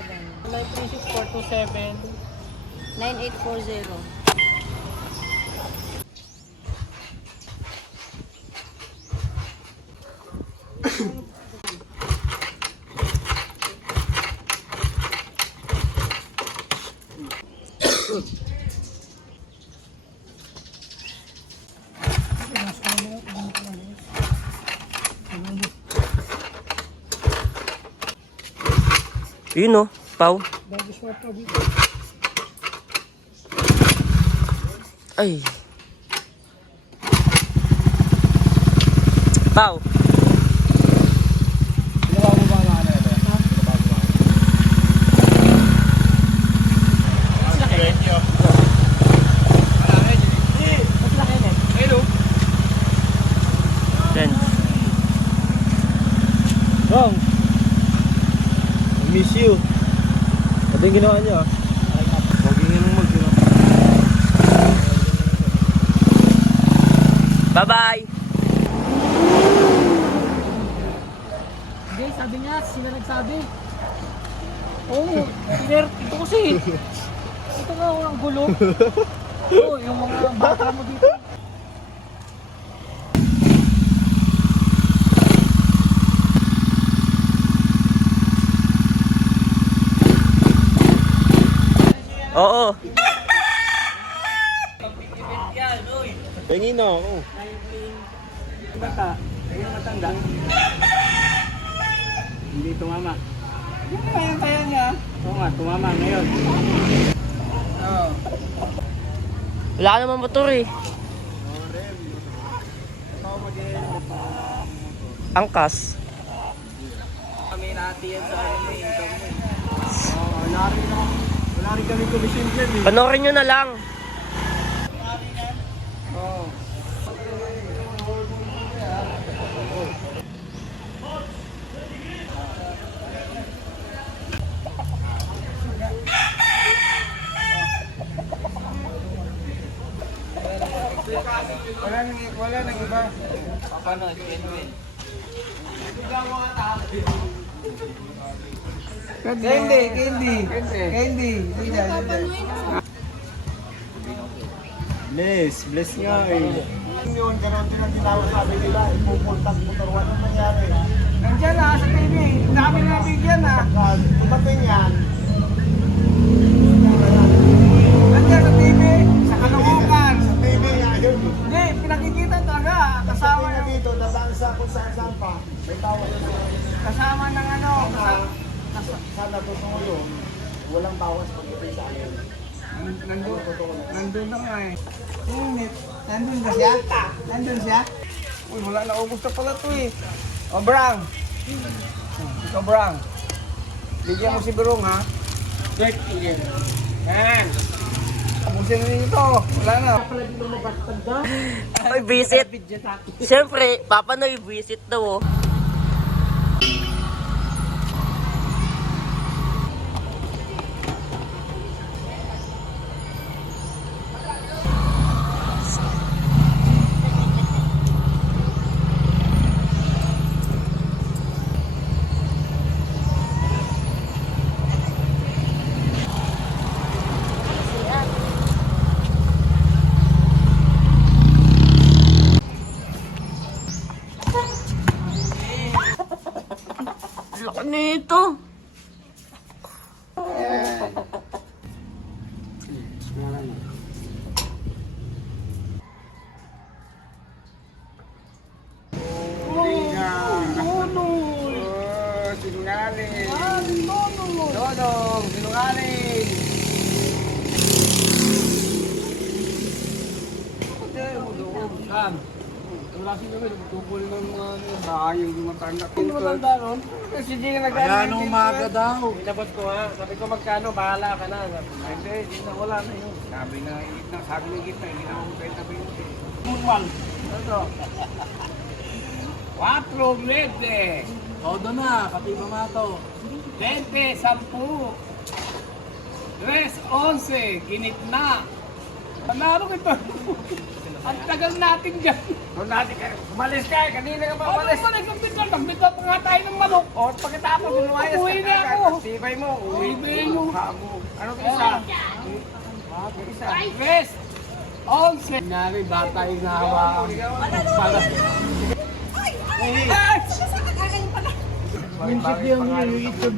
936-427. 9840. Yun o, Pau. Ay. Pau. Ten. Wrong. Miss you. Ano yung ginawa niya? Huwag yung mag-ginawa. Bye-bye. Hindi, sabi niya, sila nagsabi. Oo, ito kasi. Ito nga, walang gulo. Oo, yung mga bata mo dito. Oo. Pengin na ako. Bata, ayun matanda. Hindi tumama. Kaya niya. Oo nga, tumama ngayon. Oo. Wala ka naman motor eh. Angkas. Kami natin yan sa income mo. Wala rin kami commission dyan eh. Panorin nyo na lang. Oo. Wala nang iba. Paano? Candy. Bless nga eh. Yun, gano'n din ang tinawag sabi nila, ipupultang motorwan. Ano nangyari? Nandiyan na, sa TV. Dami na bigyan na. Tumating yan. Nandiyan sa TV, sa Caloocan. Sa TV, ayun. Hindi, pinakikita talaga. Kasama na dito, dadaan sa kung saan pa. May tawag yun. Kasama ng ano. Sana totoo yun. Walang bawas pag-ibig sa akin. Nandun na nga eh. Nandun na siya? Nandun siya? Uy, wala na. Ubus na pala ito eh. O, Brang. Ikaw, Brang. Bigyan mo si Berong, ha? Check again. Yan. Ubusin na ito. Wala na. Ay, visit. Siyempre, Papa Noy, visit daw oh. Laki nito. Dodong, sinungaling. Kam. Wala si kami, nagtutupol ng mga bahay yung matanda. Hindi matanda nun? Kasi hindi ka nag-ano. Ayan, umaga daw. Inabot ko ha. Sabi ko magkano, bahala ka na. Hindi, hindi na, wala na yun. Sabi na, sabi na gitna, hindi na akong 20-20. Normal. Ano? 4 grade. Todo na, pati mamato. 20, 10. 3, 11, ginit na. Panalo ito. Ang tagal natin dyan. Umalis ka, kanina ka pa umalis. Umalis ang bitan. Nagbita pa nga tayo ng manok. O, pagkatapos, lumayas ka. Uwi na ako. Tibay mo. Tibay mo. Ano ka isa? Isa. West! On set! Nangyari, bata yung nahawakan. Pala. Minsit yung ito.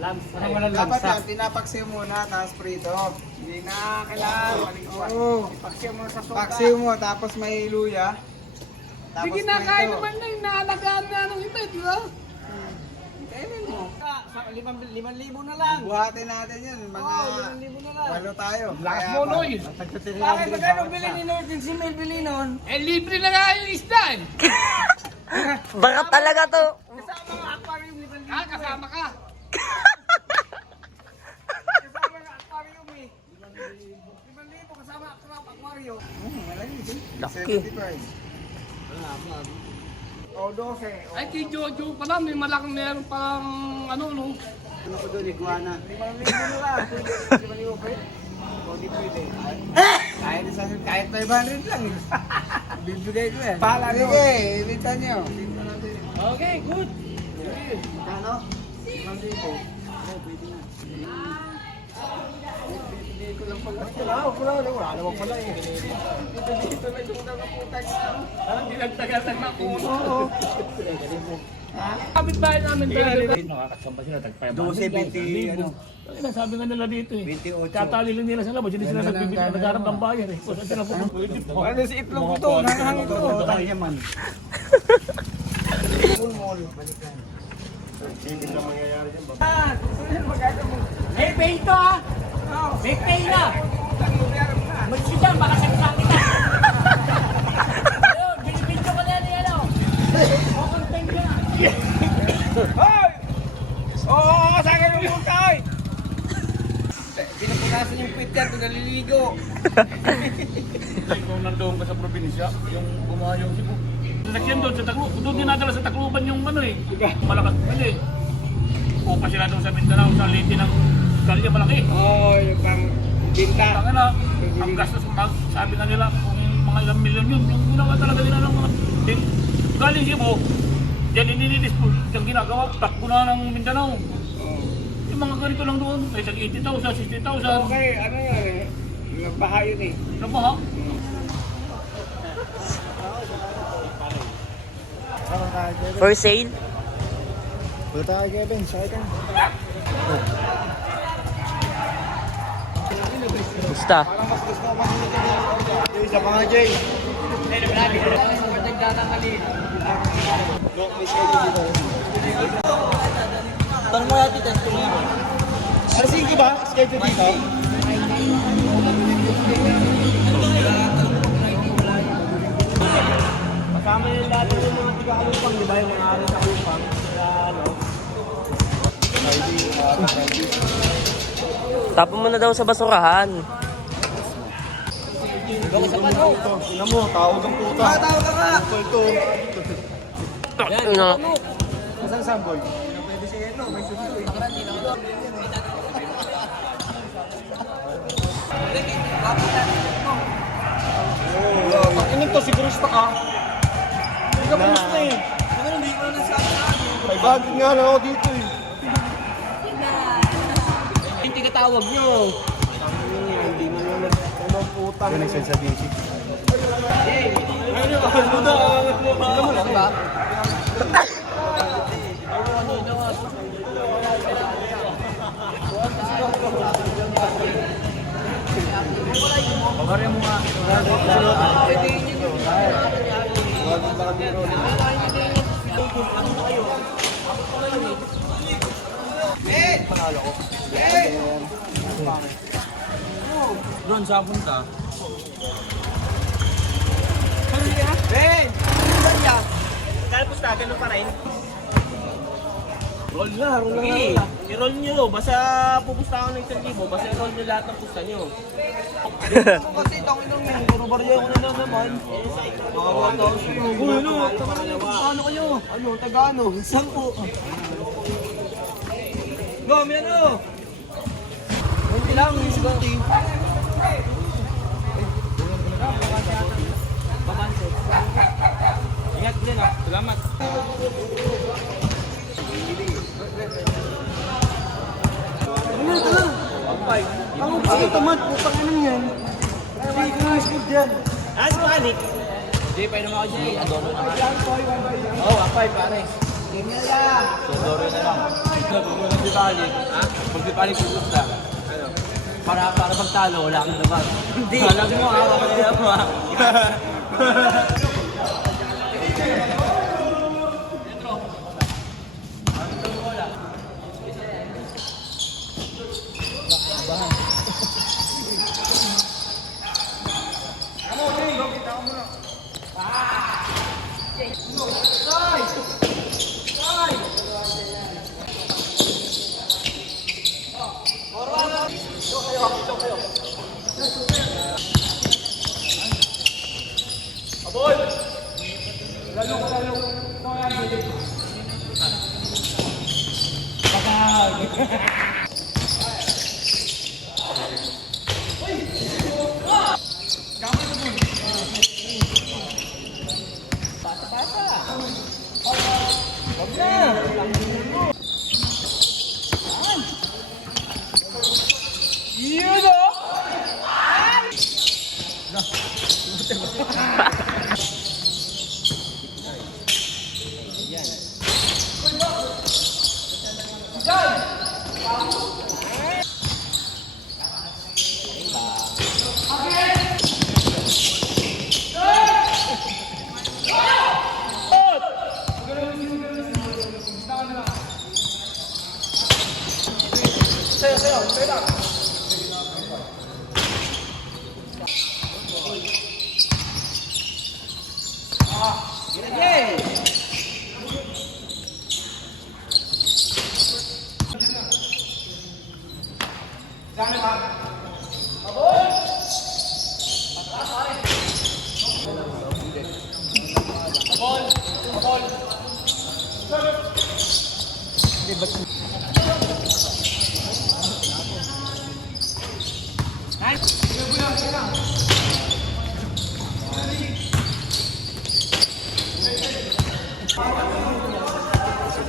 Dapat yan, pinapaksiw muna, tapos prito. Hindi na kailangan. Oo. Paksiw mo sa suka. Paksiw mo, tapos may luya. Tapos Hindi kinakain naman na yung naalagaan na ng iba, di ba? Kainin mo. Sa 5,000 na lang. Buhatin natin yan, mga 5,000 na lang. walo tayo. Lakas mo, Noy. Bakit magkano bilhin ni Norton si Mel bilhin nun? Eh, libre na nga yung isda. Baka talaga to. Kasama ang aquarium, 5,000. Ah, kasama ka. Kasama ang aquarium eh. 5,000 kasama ang aquarium. Malaki ito. Laki. 75. O, 12. Ay, kay Jojo pala, may malaking meron parang ano, no? Ano ko doon, iguana. 5,000 na lang. 5,000 pa eh. O, di pwede. Kahit 500 lang. Bibigay ko eh. Bahala nyo. Sige, ibita nyo. Okay, good. Ano? 5,000. Wala naman pala eh. Dito na yung nangaputang na. Hindi nagtagatan na puno. Kapit bahay namin talaga. Nakakasamba sila, tag-500. 12, 20, ano? Sabi nga nila dito eh. 28. Tatali lang nila sa labas, hindi sila nagharap ng bayan eh. Kung saan sila pupunta. Ano si itlog ko to? Nanghang ito. Tayo yaman. May pay to ah! May pay na! Mag-sit dyan, baka saksak kita! Ayun, binibidyo ko na yan ano! Kukontent ka na! Hoy! Oo, sa akin yung multa oy! Pinapunasan yung pit yan, kung naliligo! Kung nandoon ka sa probinsya, yung gumawa yung sipo. Sasakyan doon sa Tacloban, doon dinadala sa Tacloban yung ano eh. Malakas pala eh. Pupa sila doon sa Mindanao, sa liti ng kalya malaki. Oo, yung pang binta. Tanga na, ang gastos, sabi na nila kung mga ilang milyon yun, yung ginawa talaga nila ng mga galing Cebu, dyan ininilis po, yung ginagawa, takbo na ng Mindanao. Yung mga ganito lang doon, may 80,000, 60,000. Okay, ano yan eh? Nagbaha yun eh. Nabaha. For sale. Wala tayo Kevin, sakay ka. Gusta. Mas gusto ko kasi nito dito. Isa pa nga, Jay. Tanong mo natin ito. Alas 5 ba? Schedule dito? Kasama yung lahat ng mga tiga-alupang, di ba yung mga ari sa alupang? Kaya ano? Tapon mo na daw sa basurahan. Tingnan mo, tawag ang puta. Tawag ka nga! Ina. Nasaan samboy? Pwede siya yan, no? May susunod. Pag-inig to, sigurista ka. Hindi ka pumus na eh. Hindi ko na nasabi na. May bagay nga lang ako dito eh. Hindi ka tawag nyo. Hindi na yun. Ano ang puta? Yan nag-send sa DC. Pagkari mo nga. Doon sa punta. Kalpos na, ganun pa rin. Roll na, roll na. Okay, i-roll nyo. Basta pupusta ako ng 1,000, basta i-roll nyo lahat ng pusta nyo. Kasi itong inong yan, puro barya ko na lang naman. Mga 1,000. Uy, ano? Ano kayo? Ano? Taga-ano? 10. Gami ano? Hindi lang, hindi siganti. Ingat din ah. Salamat. Ang sige, tamad. Putang ina yan. Hindi ko na score dyan. Spanish. Jay, pa naman ako, Jay. Adono na nga. Oo, apay pare. Ganyan lang. Sodoro na lang. Pag nagbibali, pag nagbibali pupunta na. Para magtalo, wala kang laban. Hindi. Alam mo, kaya mo ha.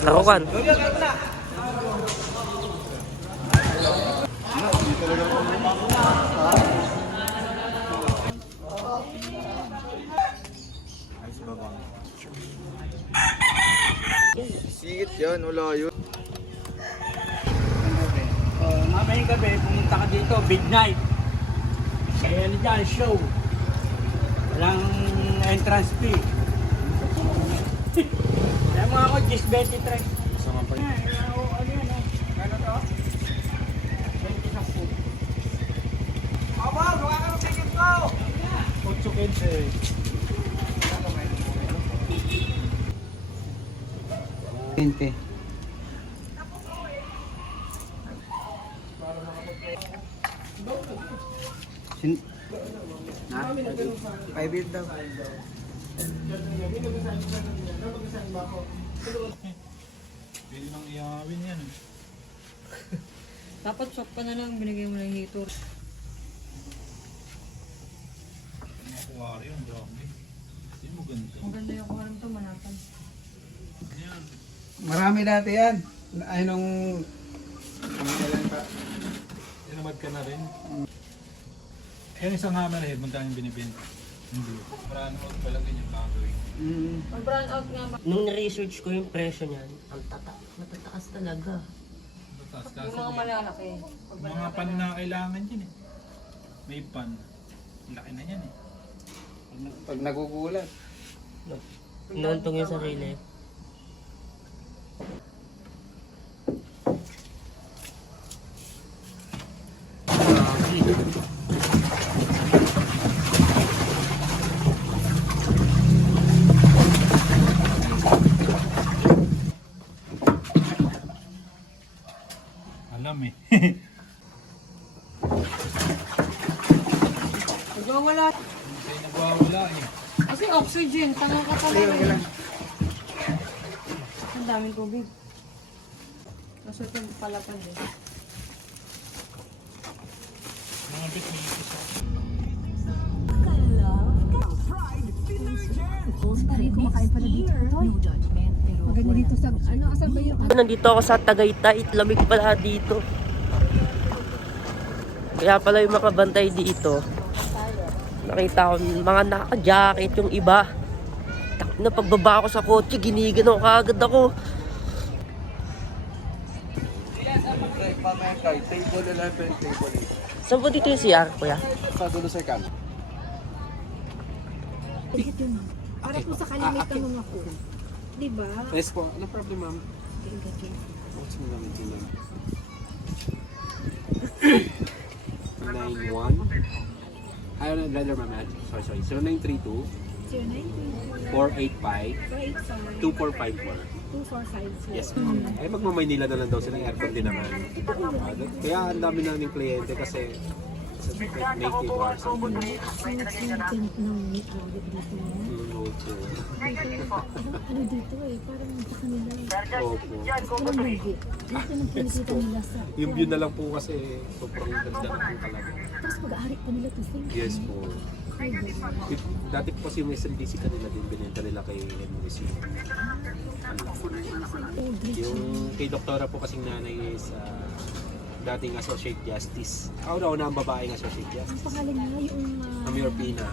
Nakukan. Sigit yan, wala yun. Mamayang gabi, pumunta ka dito, big night. Kaya ano dyan, show. Walang entrance fee. Kaya mga ako, 10-23. Masama pa yun. Ano yan, ano to? 20-10. Aba, gawa ka ng ticket ko! 8-15. 20. Na? 5 years daw. Pwede nang iyawin yan. Dapat shop ka na lang, binigay mo ng heater. Aquarium, dami. Hindi mo ganito. Maganda yung kuwaram to, manapan. Yan. Marami dati yan. Ay nung... Tinamad ka na rin. Yan isang hammerhead, magkano yung binibenta? Hindi. Marano mo palagay yung gagawin. Mag-brand out nga ba? Nung na-research ko yung presyo niyan, ang matataas talaga. Tatas Yung kasi mga malalaki. mga pan na kailangan yun eh. May pan. Laki na yan eh. Pag nagugulat. Inuuntong yung sarili. Alam eh. Nagwawala. Hindi nagwawala eh. Kasi oxygen, tanga ka pala. Ang daming tubig. Kasi ito palapad eh. Mga bit may isa. Maganda dito sa, ano, asan ba yung... Nandito ako sa Tagaytay, lamig pala dito. Kaya pala yung makabantay dito. Nakita ko mga naka-jacket yung iba. Na pagbaba ko sa kotse, giniginaw kaagad ako. Table 11, table 8. Saan po dito yung CR, kuya? Sa dulo sa ikan. Para po sa kanya may tanong ako. Diba? Yes po. Ano problem, ma'am? What's mo namin tingnan? 91. Ayaw na, letter, ma'am. Sorry. 0932 485 485 2454. 2456. Yes, ay magmamaynila na lang daw sila, aircon din naman. Kaya ang dami naming kliyente kasi sa native or something. Ano dito eh, parang sa kanila. Opo. Walang lugi. Dito nang pinakita nila sa... Yung view na lang po kasi sobrang ganda na po talaga. Tapos pag-aarik pa nila to sing. Yes po. Dati po kasi yung SMDC kanila din, binenta nila kay NBC. Yung kay doktora po kasing nanay is dating Associate Justice. Una ang babaeng Associate Ang Justice. pangalan niya yung... Amir Pina.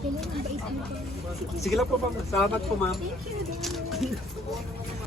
Kailan ang bait mo pa? Sige lang po ma'am. Salamat po ma'am. Thank you.